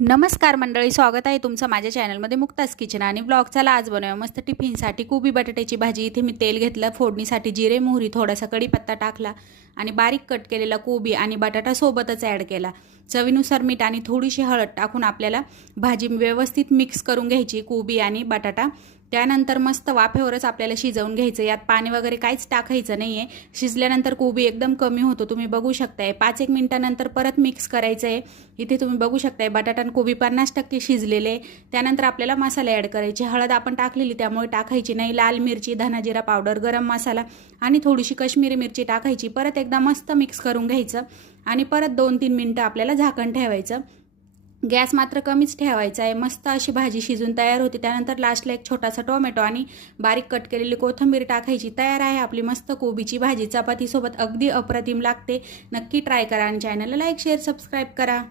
नमस्कार मंडळी, स्वागत आहे तुमचं माझ्या चॅनलमध्ये मुक्ताज किचन आणि ब्लॉग. चला आज बनवूया मस्त टिफिनसाठी कोबी बटाट्याची भाजी. इथे मी तेल घेतलं, फोडणीसाठी जिरे मोहरी थोडासा कढीपत्ता टाकला आणि बारीक कट केलेला कोबी आणि बटाटा सोबतच ॲड केला. चवीनुसार मीठ आणि थोडीशी हळद टाकून आपल्याला भाजी व्यवस्थित मिक्स करून घ्यायची, कोबी आणि बटाटा. त्यानंतर मस्त वाफेवरच आपल्याला शिजवून घ्यायचं. यात पाणी वगैरे काहीच टाकायचं नाही आहे. शिजल्यानंतर कोबी एकदम कमी होतो, तुम्ही बघू शकताय. 5-1 मिनिटानंतर परत मिक्स करायचं आहे. इथे तुम्ही बघू शकताय बटाटा आणि कोबी 50% शिजलेले. त्यानंतर आपल्याला मसाले ॲड करायचे. हळद आपण टाकलेली त्यामुळे टाकायची नाही. लाल मिरची, धना जिरा पावडर, गरम मसाला आणि थोडीशी काश्मीरी मिरची टाकायची. परत एकदा मस्त मिक्स करून घ्यायचं आणि परत 2-3 मिनिटं आपल्याला झाकण ठेवायचं. गॅस मात्र कमीच ठेवायचा आहे. मस्त अशी भाजी शिजून तयार होते. त्यानंतर लास्टला एक छोटासा टोमॅटो आणि बारीक कट केलेली कोथिंबीर टाकायची. तयार आहे आपली मस्त कोबीची भाजी. चपातीसोबत अगदी अप्रतिम लागते. नक्की ट्राय करा आणि चॅनलला लाईक, शेअर, सबस्क्राईब करा.